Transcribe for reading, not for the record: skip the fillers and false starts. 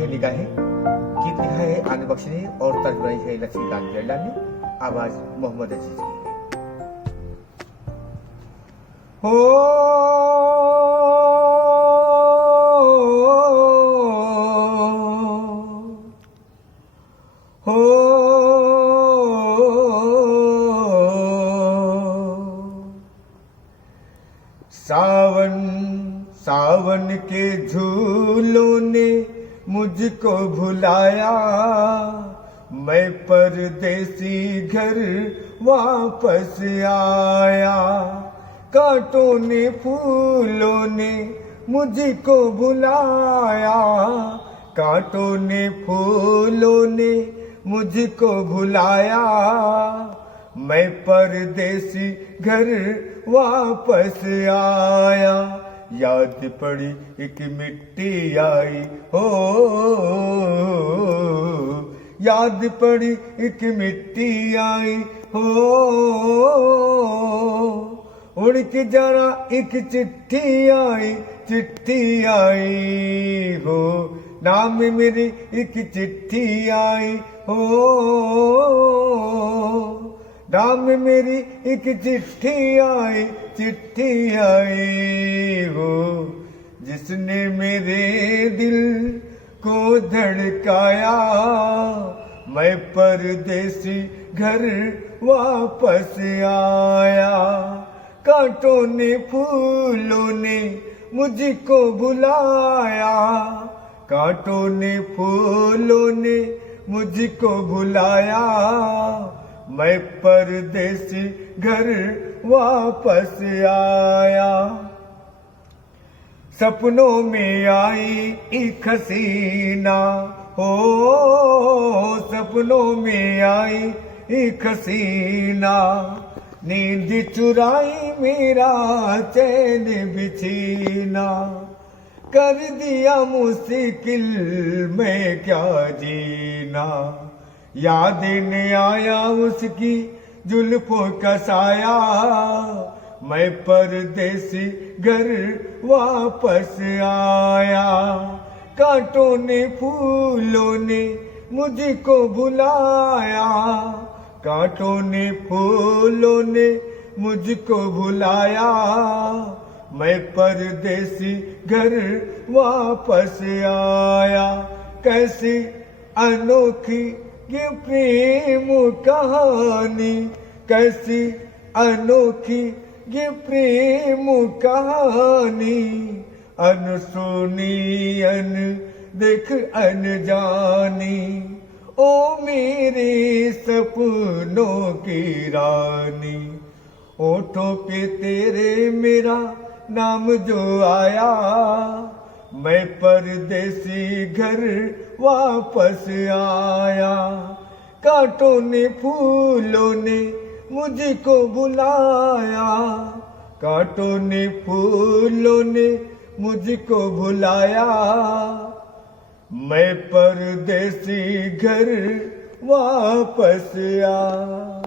है निगाहें। गीत लिखा है आनंद बख्शी ने और तर्ज बनाई है लक्ष्मीकांत बिरला ने। आवाज मोहम्मद अजीज की है। सावन सावन के झूलों ने मुझको भुलाया, मैं परदेसी घर वापस आया। कांटों ने फूलों ने मुझको भुलाया, कांटों ने फूलों ने मुझको भुलाया। मैं परदेसी घर वापस आया। याद पड़ी एक मिट्टी आई हो, याद पड़ी एक मिट्टी आई हो। उड़ के जरा एक चिट्ठी आई, चिट्ठी आई हो। नाम मेरी एक चिट्ठी आई हो, नाम मेरी एक चिट्ठी आई, चिट्ठी आई हो। जिसने मेरे दिल को धड़काया, मैं परदेसी घर वापस आया। कांटों ने फूलों ने मुझको भुलाया, कांटों ने फूलों ने मुझको भुलाया। मैं परदेसी घर वापस आया। सपनों में आई एक हसीना हो, सपनों में आई एक हसीना। नींद चुराई मेरा चैन बिछीना, कर दिया मुश्किल मैं क्या जीना। याद न आया उसकी जुल्फों का साया, मैं परदेसी घर वापस आया। कांटों ने फूलों ने मुझको भुलाया, कांटों ने फूलों ने मुझको भुलाया। मैं परदेसी घर वापस आया। कैसी अनोखी ये प्रेम कहानी, कैसी अनोखी ये प्रेम कहानी। अनसुनी अन देख अनजानी, ओ मेरे सपनों की रानी। ओठों पे तेरे मेरा नाम जो आया, मैं परदेसी घर वापस आया। कांटों ने फूलों ने मुझको बुलाया, कांटों ने फूलों ने मुझको भुलाया। मैं परदेसी घर वापस आया।